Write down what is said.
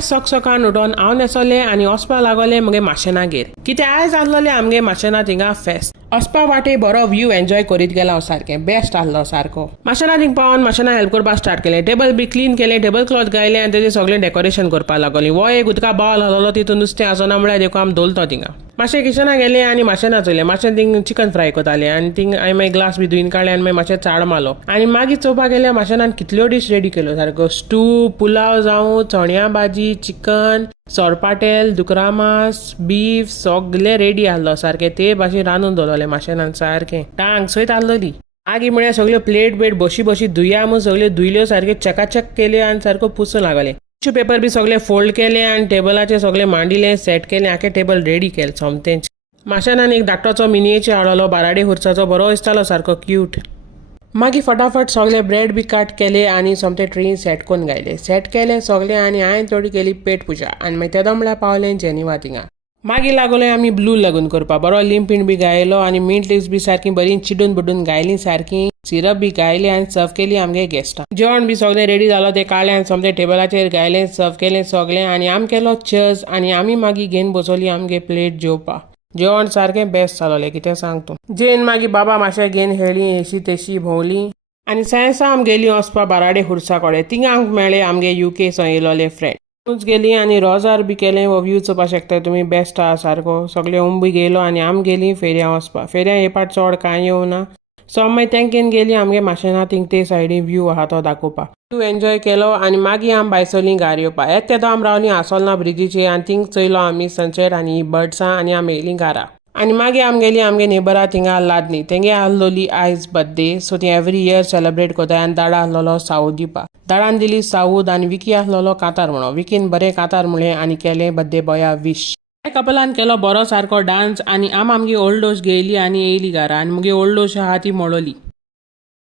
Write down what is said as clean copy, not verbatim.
आयज सकाळीं उठोन हांव न्हेसोलें आनी वचपाक लागोलें मुगे माशेनागेर कित्याक आयज आसलोलें आमगे माशेना थिंगा फेस्त वचपा वाटे बरो व्यू एन्जॉय करीत गेला हांव सारकें बेस्ट आहलो सारको माशेना थिंग पावन माशेना हेल्प करपाक स्टार्ट केलें टेबल बी क्लीन केलें टेबल क्लॉथ घायलें आनी तेजें सगळें डेकोरेशन करपाक लागोलीं वो एक उदका बावल आहलो तितून नुस्तें आसना म्हळ्यार देखून आमी दवरतो थिंगा मातशें किचना गेलें आनी माशेना चोयलें मातशें थिंग चिकन फ्राय कोतालें आनी थिंग हांवें मागीर ग्लास बी धुवन काडलें आनी मागीर मातशें चाड मारलो आनी मागीर चोवपाक गेल्यार माशेनान कितल्यो डिश रेडी केल्यो सारको स्टू पुलाव जावं चण्या भाजी चिकन सोरपाटेल दुकरा मास बीफ सगळें रेडी आहलो सारकें ते भाशेन रांदून दवरलें माशेनान सारकें टांग सयत आहलोली आगी म्हळ्यार सगळ्यो प्लेट बेट बशी धुया म्हूण सगळ्यो धुयल्यो सारक्यो चकाचक केल्यो आनी सारको पुसूं लागलें टिश्यू पेपर बी सगळें फोल्ड केलें आनी टेबलाचेर सगळें मांडिलें सेट केलें आखें टेबल रेडी केलें सोमतेंच माशेनान एक धाकटोचो मिनियेचर हाडलो बाराडे हुर्साचो बरो दिसतालो सारको क्यूट मागीर फटाफट सगळे ब्रेड बी कट केले आनी सोमते ट्रेन सेट करून गायले सेट केलें सगळें आनी हांवें थोडी केली पेट पुजा आनी मागीर तेदो म्हळ्यार पावलें जेनिवा थिंगा मागीर लागोलें आमी ब्लू लगून करपाक बरो लिंपीण बी गायलो आनी मिंट लिव्स बी सारकीं बरी चिडून बुडून गायलीं सारकीं सिरप बी गायलें आनी सर्व केली आमगे गेस्टांक जेवण बी सगळें रेडी जालो तें काडलें आनी सोमतें टेबलाचेर गायलें सर्व केलें सगळें आनी आमी केलो चर्स आनी आमी मागीर घेवन बसोलीं आमगे प्लेट जेवपाक जेवण सारकें बेस्ट जालोलें कितें सांग तूं जेन मागीर बाबा मातशें घेवन हेळ्ळीं एशी तेशी भोंवलीं आनी सायन्सा आमी गेलीं वचपा बाराडे हुर्सा कडेन थिंगा आमकां मेळ्ळे आमगे UK सो येयलोले फ्रेंड गेलीं आनी रोजार बी केलें वो व्यू चोवपाक शकता तुमी बेस्ट आहा सारको सगळे बी गेलो आनी आमी गेलीं फेऱ्या वचपाक फेऱ्या हे पाट चड कांय येवना सो मागीर तेंकेन गेलीं आमगे माशेना थिंग ते सायडीन व्यू आहा तो दाखोवपाक व्यू एन्जॉय केलो आनी मागीर आमी बायसोलीं घार येवपाक येत तेदो आमी रावलीं आसोलना ब्रिजीचेर आनी थिंग चोयलो आमी सनसेट आनी बर्ड्सां आनी आमी येयलीं घारा आनी मागीर आमी गेलीं आमगे नेबरा थिंगा लादनी तेंगे आहलोली आयज बर्थडे सो ती एवरी इयर सेलिब्रेट कोताय आनी दाडा आहलोलो सावूद दिवपाक दाडान दिली सावूद आनी विकी आहलोलो कांतार म्हणो विकीन बरें कांतार म्हणलें आनी केलें बर्थडे बॉया विश कपलान केलो बरो सारको डान्स आनी आमगे ओल्ड ओज गेली आनी येयली घरा आनी मुगे ओल्ड ओज आहा ती मोडोली